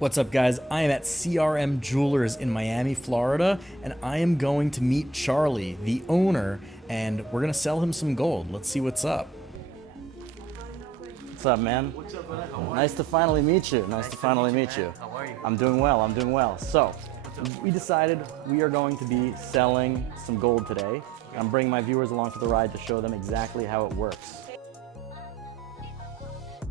What's up, guys? I am at CRM Jewelers in Miami, Florida, and I am going to meet Charlie, the owner, and we're gonna sell him some gold. Let's see what's up. What's up, man? What's up, brother? How are Nice you? to finally meet you. Nice to finally meet you. Man. How are you? I'm doing well. I'm doing well. So, we decided we are going to be selling some gold today. I'm bringing my viewers along for the ride to show them exactly how it works.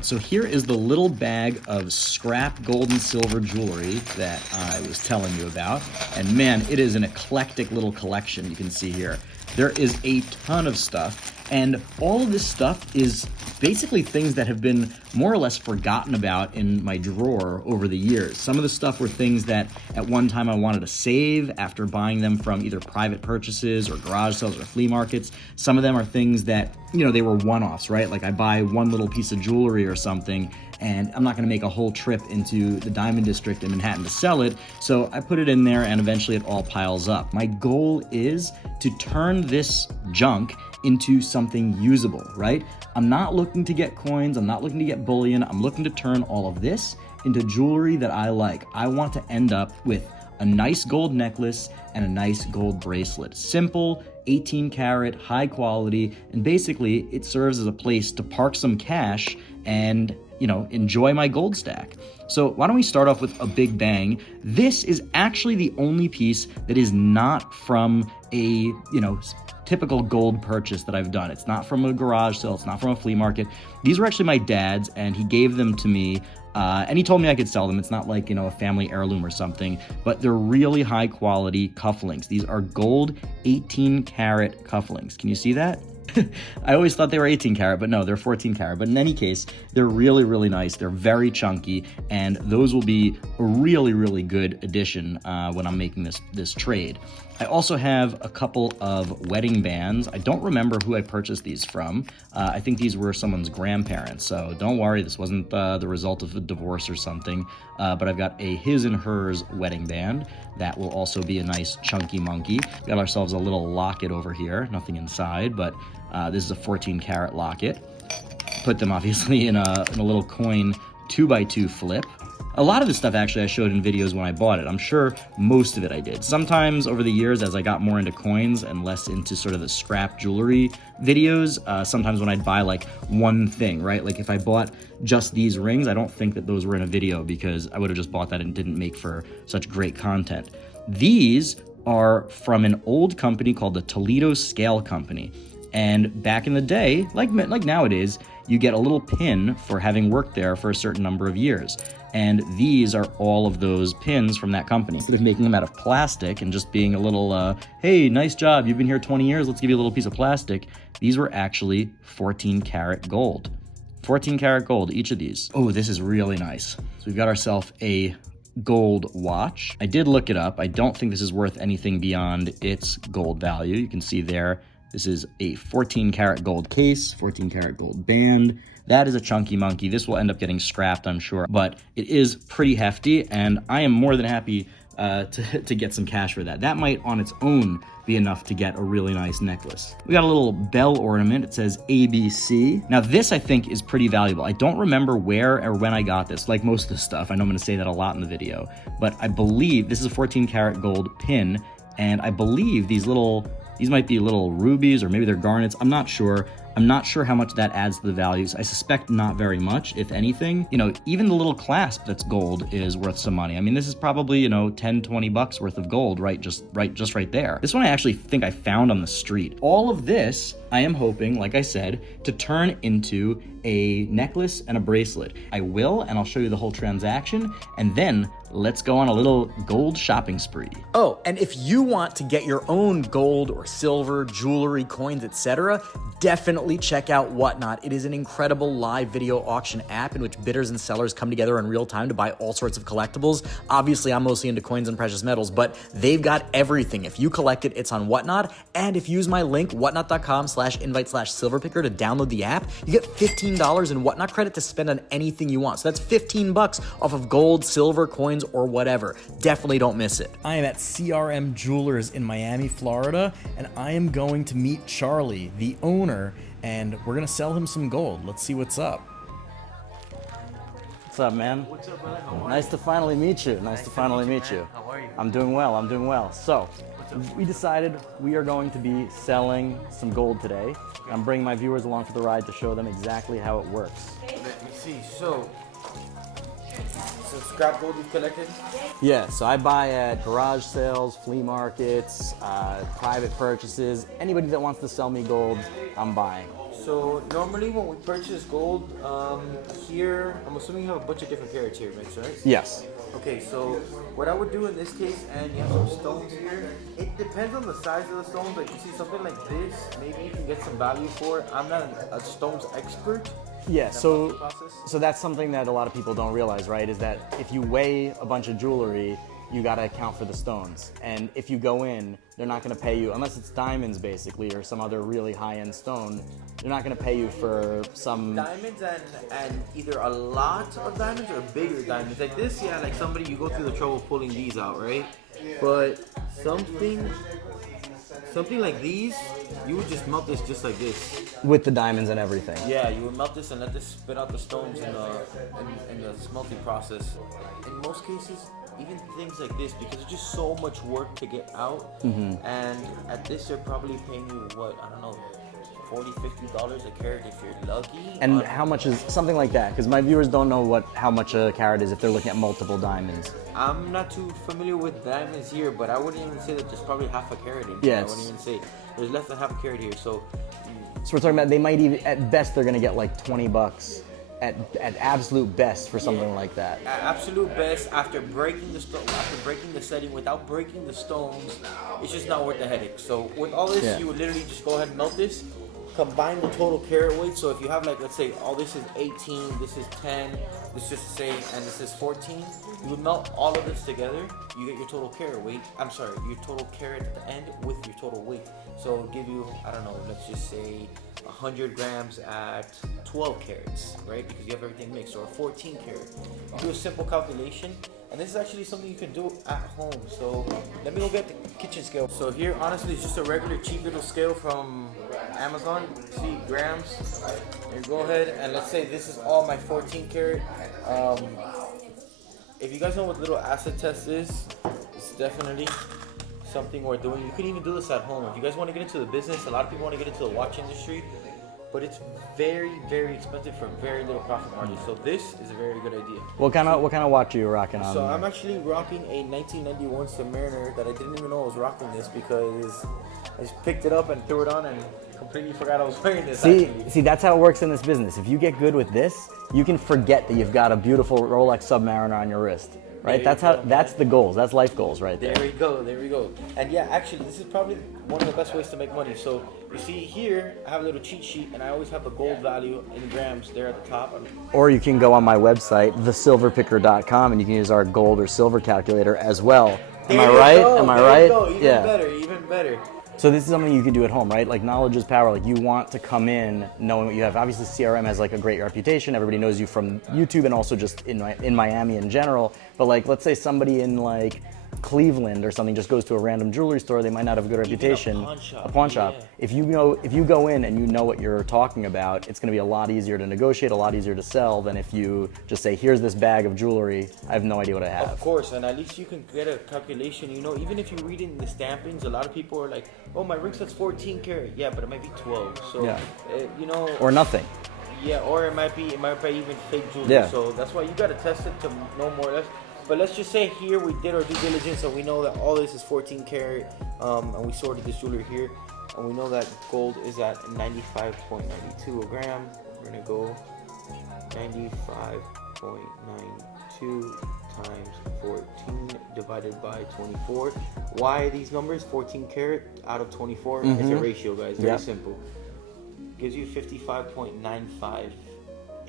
So here is the little bag of scrap gold and silver jewelry that I was telling you about. And man, it is an eclectic little collection you can see here. There is a ton of stuff, and all of this stuff is basically things that have been more or less forgotten about in my drawer over the years. Some of the stuff were things that at one time I wanted to save after buying them from either private purchases or garage sales or flea markets. Some of them are things that, you know, they were one-offs, right? Like I buy one little piece of jewelry or something, and I'm not gonna make a whole trip into the Diamond District in Manhattan to sell it, so I put it in there and eventually it all piles up. My goal is to turn this junk into something usable, right? I'm not looking to get coins, I'm not looking to get bullion, I'm looking to turn all of this into jewelry that I like. I want to end up with a nice gold necklace and a nice gold bracelet. Simple, 18 karat, high quality, and basically it serves as a place to park some cash and, you know, enjoy my gold stack. So why don't we start off with a big bang? This is actually the only piece that is not from a, you know, typical gold purchase that I've done. It's not from a garage sale, it's not from a flea market. These were actually my dad's, and he gave them to me, and he told me I could sell them. It's not like, you know, a family heirloom or something, but they're really high quality cufflinks. These are gold 18 karat cufflinks. Can you see that? I always thought they were 18 karat, but no, they're 14 karat. But in any case, they're really, really nice. They're very chunky, and those will be a really, really good addition when I'm making this trade. I also have a couple of wedding bands. I don't remember who I purchased these from. I think these were someone's grandparents, so don't worry, this wasn't the result of a divorce or something. But I've got a his and hers wedding band. That will also be a nice chunky monkey. Got ourselves a little locket over here, nothing inside, but this is a 14 karat locket. Put them obviously in a little coin 2x2 flip. A lot of this stuff actually I showed in videos when I bought it. I'm sure most of it I did. Sometimes over the years as I got more into coins and less into sort of the scrap jewelry videos, sometimes when I'd buy like one thing, right? Like if I bought just these rings, I don't think that those were in a video because I would have just bought that and didn't make for such great content. These are from an old company called the Toledo Scale Company. And back in the day, like nowadays, you get a little pin for having worked there for a certain number of years. And these are all of those pins from that company. Instead of making them out of plastic and just being a little, hey, nice job, you've been here 20 years, let's give you a little piece of plastic, these were actually 14 karat gold. 14 karat gold, each of these. Oh, this is really nice. So we've got ourselves a gold watch. I did look it up. I don't think this is worth anything beyond its gold value. You can see there, this is a 14 karat gold case, 14 karat gold band. That is a chunky monkey. This will end up getting scrapped, I'm sure, but it is pretty hefty, and I am more than happy to get some cash for that. That might on its own be enough to get a really nice necklace. We got a little bell ornament. It says ABC. Now this I think is pretty valuable. I don't remember where or when I got this, like most of the stuff. I know I'm gonna say that a lot in the video, but I believe this is a 14 karat gold pin, and I believe these might be little rubies or maybe they're garnets. I'm not sure. I'm not sure how much that adds to the values. I suspect not very much, if anything. You know, even the little clasp that's gold is worth some money. I mean, this is probably, you know, 10, 20 bucks worth of gold, just right there. This one I actually think I found on the street. All of this, I am hoping, like I said, to turn into a necklace and a bracelet. I will, and I'll show you the whole transaction, and then let's go on a little gold shopping spree. Oh, and if you want to get your own gold or silver, jewelry, coins, etc., definitely check out Whatnot. It is an incredible live video auction app in which bidders and sellers come together in real time to buy all sorts of collectibles. Obviously, I'm mostly into coins and precious metals, but they've got everything. If you collect it, it's on Whatnot, and if you use my link, whatnot.com/invite/silverpicker to download the app, you get $15 in Whatnot credit to spend on anything you want. So that's 15 bucks off of gold, silver, coins, or whatever. Definitely don't miss it. I am at CRM Jewelers in Miami, Florida, and I am going to meet Charlie, the owner, and we're gonna sell him some gold. Let's see what's up. What's up, man? What's up, brother? How are Nice to finally meet you. Nice to finally meet man. you. How are you? I'm doing well. I'm doing well. So, up? we decided we are going to be selling some gold today. I'm bringing my viewers along for the ride to show them exactly how it works. Let me see. So scrap gold you've collected? Yeah, so I buy at garage sales, flea markets, private purchases. Anybody that wants to sell me gold, I'm buying. So normally when we purchase gold, here, I'm assuming you have a bunch of different carats here, Mitch, right? Yes. Okay, so what I would do in this case, and you have some stones here, it depends on the size of the stones. Like you see something like this, maybe you can get some value for it. I'm not a stones expert. Yeah, so that's something that a lot of people don't realize, right? Is that if you weigh a bunch of jewelry, you got to account for the stones. And if you go in, they're not going to pay you, unless it's diamonds basically, or some other really high-end stone, they're not going to pay you for some... Diamonds and either a lot of diamonds or bigger diamonds. Like this, yeah, like somebody, you go through the trouble of pulling these out, right? But something like these, you would just melt this just like this. With the diamonds and everything. Yeah, you would melt this and let this spit out the stones in the smelting process. In most cases, even things like this, because it's just so much work to get out, and at this they're probably paying you what, I don't know, $40-$50 a carat if you're lucky. And how much is something like that? Because my viewers don't know how much a carat is if they're looking at multiple diamonds. I'm not too familiar with diamonds here, but I wouldn't even say that there's probably half a carat in here. Yeah, I wouldn't even say there's less than half a carat here. So we're talking about, they might even, at best, they're gonna get like $20 at absolute best for something like that. At absolute best, after breaking the setting, without breaking the stones, it's just not worth the headache. So with all this, you would literally just go ahead and melt this, combine the total carat weight. So if you have, like, let's say all this is 18, this is 10, this just say, and this is 14, you would melt all of this together, you get your total carat weight, your total carat at the end with your total weight. So it'll give you, I don't know, let's just say 100 grams at 12 carats, right? Because you have everything mixed, or 14 carat. You do a simple calculation, and this is actually something you can do at home. So let me go get the kitchen scale. So here, honestly, it's just a regular cheap little scale from Amazon. See, grams. Here, go ahead, and let's say this is all my 14 carat. If you guys know what little acid test is, it's definitely something worth doing. You can even do this at home. If you guys want to get into the business, a lot of people want to get into the watch industry, but it's very, very expensive for very little profit margin. So this is a very good idea. What kind of watch are you rocking on? So I'm actually rocking a 1991 Submariner that I didn't even know I was rocking this, because I just picked it up and threw it on and completely forgot I was wearing this. See, that's how it works in this business. If you get good with this, you can forget that you've got a beautiful Rolex Submariner on your wrist. Right, that's the goals. That's life goals, right there. There we go. And yeah, actually, this is probably one of the best ways to make money. So you see here, I have a little cheat sheet, and I always have the gold value in grams there at the top. Or you can go on my website, thesilverpicker.com, and you can use our gold or silver calculator as well. Am I right? Am I right? Even better. So this is something you can do at home, right? Like, knowledge is power. Like, you want to come in knowing what you have. Obviously, CRM has like a great reputation. Everybody knows you from YouTube and also just in Miami in general. But like, let's say somebody in like Cleveland or something just goes to a random jewelry store, they might not have a good reputation. A pawn shop. Yeah. If you go in and you know what you're talking about, it's going to be a lot easier to negotiate, a lot easier to sell than if you just say, here's this bag of jewelry, I have no idea what I have. Of course, and at least you can get a calculation. You know, even if you read in the stampings, a lot of people are like, oh, my ring set's 14 carat. Yeah, but it might be 12. So, you know. Or nothing. Yeah, or it might be even fake jewelry. Yeah. So that's why you got to test it to know more or less. But let's just say here we did our due diligence and we know that all this is 14 karat, and we sorted this jewelry here, and we know that gold is at 95.92 a gram. We're gonna go 95.92 times 14 divided by 24. Why these numbers? 14 karat out of 24. It's a ratio, guys. Very simple. Gives you 55.95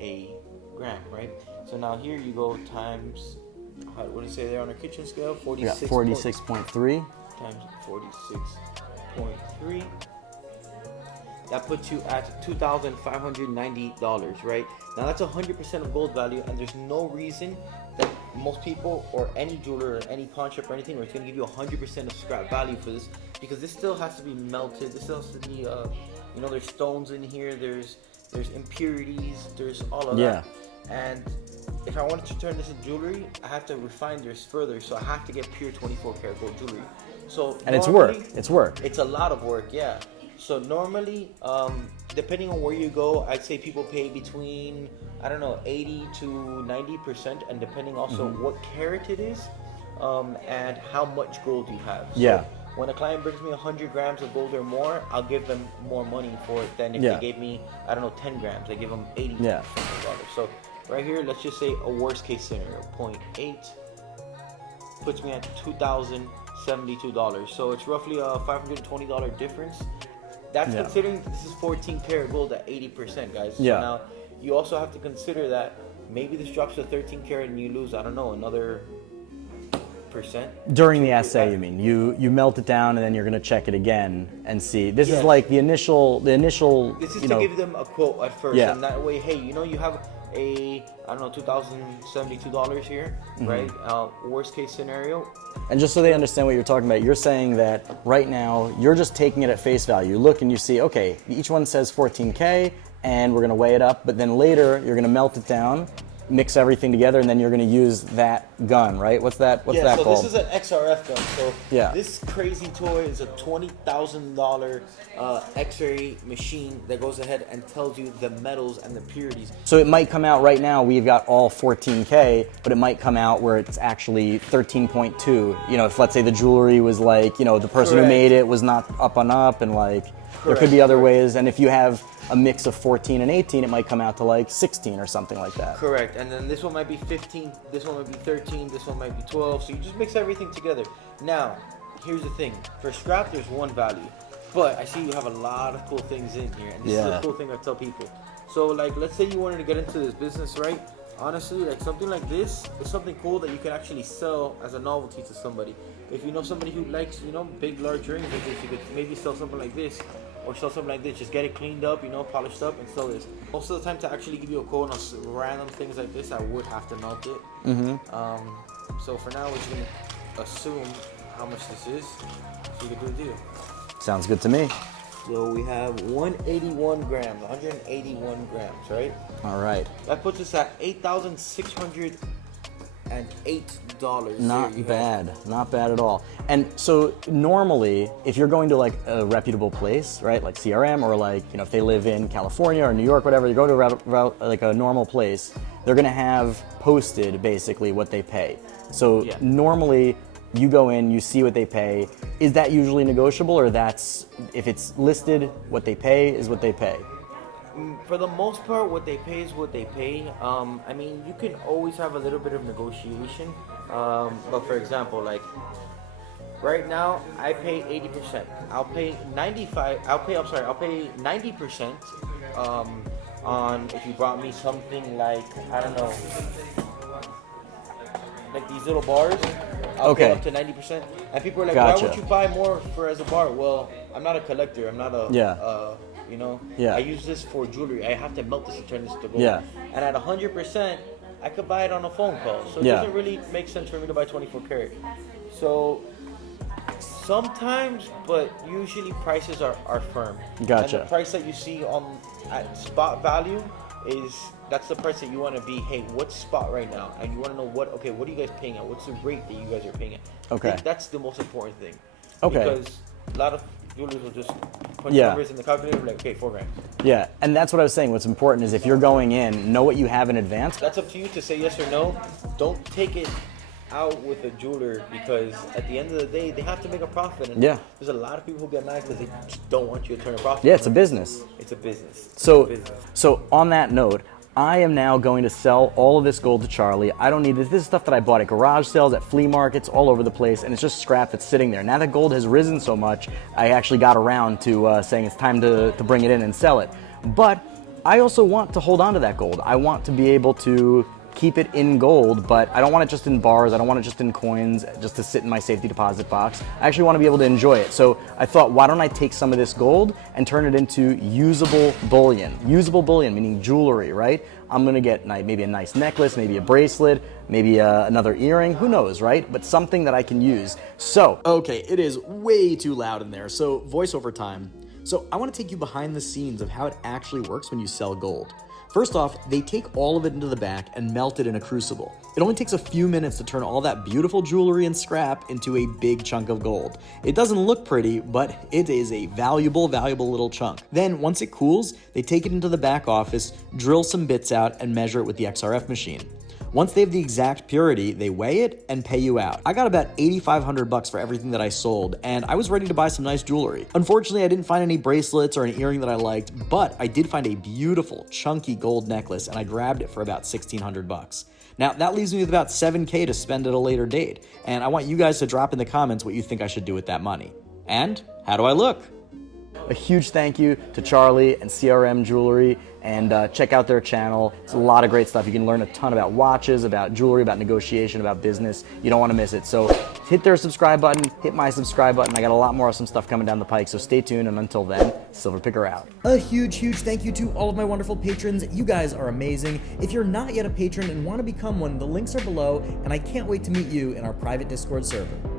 a gram, right? So now here you go times. What did it say there on our kitchen scale? 46.3 times 46.3. That puts you at $2,590, right? Now that's 100% of gold value, and there's no reason that most people or any jeweler or any pawn shop or anything, where it's going to give you 100% of scrap value for this, because this still has to be melted. This still has to be, there's stones in here. There's impurities. There's all of that. And if I wanted to turn this into jewelry, I have to refine this further. So I have to get pure 24 karat gold jewelry. So And it's work. It's work. It's a lot of work, yeah. So normally, depending on where you go, I'd say people pay between, I don't know, 80 to 90%, and depending also what carat it is, and how much gold you have. So Yeah. when a client brings me 100 grams of gold or more, I'll give them more money for it than if Yeah. they gave me, I don't know, 10 grams. I give them 80 Yeah. dollars. So right here, let's just say a worst case scenario, 0.8 puts me at $2,072. So it's roughly a $520 difference. That's Yeah. considering this is 14 karat gold at 80%, guys. Yeah. So now you also have to consider that maybe this drops to 13 karat and you lose, I don't know, another percent. During the assay, you mean? You melt it down and then you're going to check it again and see. This is Yes. like the initial. This is you to know, give them a quote at first, Yeah. and that way, hey, you have a, I don't know, $2,072 here, right? Worst case scenario. And just so they understand what you're talking about, you're saying that right now you're just taking it at face value. You look and you see, okay, each one says 14K, and we're going to weigh it up. But then later you're going to melt it down, mix everything together, and then you're going to use that gun, right? What's that So called? this is an XRF gun. So Yeah. this crazy toy is a $20,000 X-ray machine that goes ahead and tells you the metals and the purities. So it might come out right now, we've got all 14K, but it might come out where it's actually 13.2. You know, if let's say the jewelry was like, you know, the person who Correct. made it was not up on up, and like, there could be other ways. And if you have a mix of 14 and 18, it might come out to like 16 or something like that. Correct. And then this one might be 15, this one might be 13, this one might be 12. So you just mix everything together. Now, here's the thing. For scrap, there's one value. But I see you have a lot of cool things in here. And this is a cool thing I tell people. So, like, let's say you wanted to get into this business, right? Honestly, like, something like this is something cool that you can actually sell as a novelty to somebody. If you know somebody who likes, you know, big, large rings like this, you could maybe sell something like this. Or sell something like this, just get it cleaned up, you know, polished up, and sell this. Most of the time, to actually give you a quote on random things like this, I would have to melt it. So for now, we're just gonna assume how much this is, so you can do the deal. Sounds good to me. So we have 181 grams, 181 grams, right? All right. That puts us at $8,608. Not bad. Not bad at all. And so normally, if you're going to like a reputable place, right, like CRM, or like, you know, if they live in California or New York, whatever, you go to like a normal place, they're going to have posted basically what they pay. So normally you go in, you see what they pay. Is that usually negotiable, or that's, if it's listed, what they pay is what they pay? For the most part, what they pay is what they pay. I mean, you can always have a little bit of negotiation. But for example, like right now, I pay 80%. I'll pay 90%. On if you brought me something like, I don't know, like these little bars. I'll pay up to 90%. And people are like, why would you buy more for as a bar? Well, I'm not a collector. I'm not a you know, I use this for jewelry. I have to melt this and turn this to gold. And at 100%, I could buy it on a phone call. So it doesn't really make sense for me to buy 24 karat. So sometimes, but usually prices are firm. Gotcha. And the price that you see on at spot value that's the price that you want to be. Hey, what's spot right now? And you want to know what are you guys paying at? What's the rate that you guys are paying at? Okay. I think that's the most important thing. Okay. Because a lot of jewelers will just put numbers in the calculator, like, okay, 4 grams. Yeah, and that's what I was saying. What's important is if you're going in, know what you have in advance. That's up to you to say yes or no. Don't take it out with a jeweler, because at the end of the day, they have to make a profit. And there's a lot of people who get mad because they just don't want you to turn a profit. Yeah, it's a business. It's a business. So on that note, I am now going to sell all of this gold to Charlie. I don't need this. This is stuff that I bought at garage sales, at flea markets, all over the place, and it's just scrap that's sitting there. Now that gold has risen so much, I actually got around to saying it's time to bring it in and sell it. But I also want to hold on to that gold. I want to be able to keep it in gold, but I don't want it just in bars. I don't want it just in coins, just to sit in my safety deposit box. I actually want to be able to enjoy it. So I thought, why don't I take some of this gold and turn it into usable bullion? Usable bullion, meaning jewelry, right? I'm gonna get maybe a nice necklace, maybe a bracelet, maybe another earring, who knows, right? But something that I can use. So, okay, it is way too loud in there, so voiceover time. So I want to take you behind the scenes of how it actually works when you sell gold. First off, they take all of it into the back and melt it in a crucible. It only takes a few minutes to turn all that beautiful jewelry and scrap into a big chunk of gold. It doesn't look pretty, but it is a valuable little chunk. Then, once it cools, they take it into the back office, drill some bits out, and measure it with the XRF machine. Once they have the exact purity, they weigh it and pay you out. I got about 8,500 bucks for everything that I sold, and I was ready to buy some nice jewelry. Unfortunately, I didn't find any bracelets or an earring that I liked, but I did find a beautiful, chunky gold necklace, and I grabbed it for about 1,600 bucks. Now, that leaves me with about 7K to spend at a later date, and I want you guys to drop in the comments what you think I should do with that money. And how do I look? A huge thank you to Charlie and CRM Jewelry, and check out their channel. It's a lot of great stuff. You can learn a ton about watches, about jewelry, about negotiation, about business. You don't want to miss it. So hit their subscribe button, hit my subscribe button. I got a lot more awesome stuff coming down the pike, so stay tuned, and until then, Silver Picker out. A huge thank you to all of my wonderful patrons. You guys are amazing. If you're not yet a patron and want to become one, the links are below, and I can't wait to meet you in our private Discord server.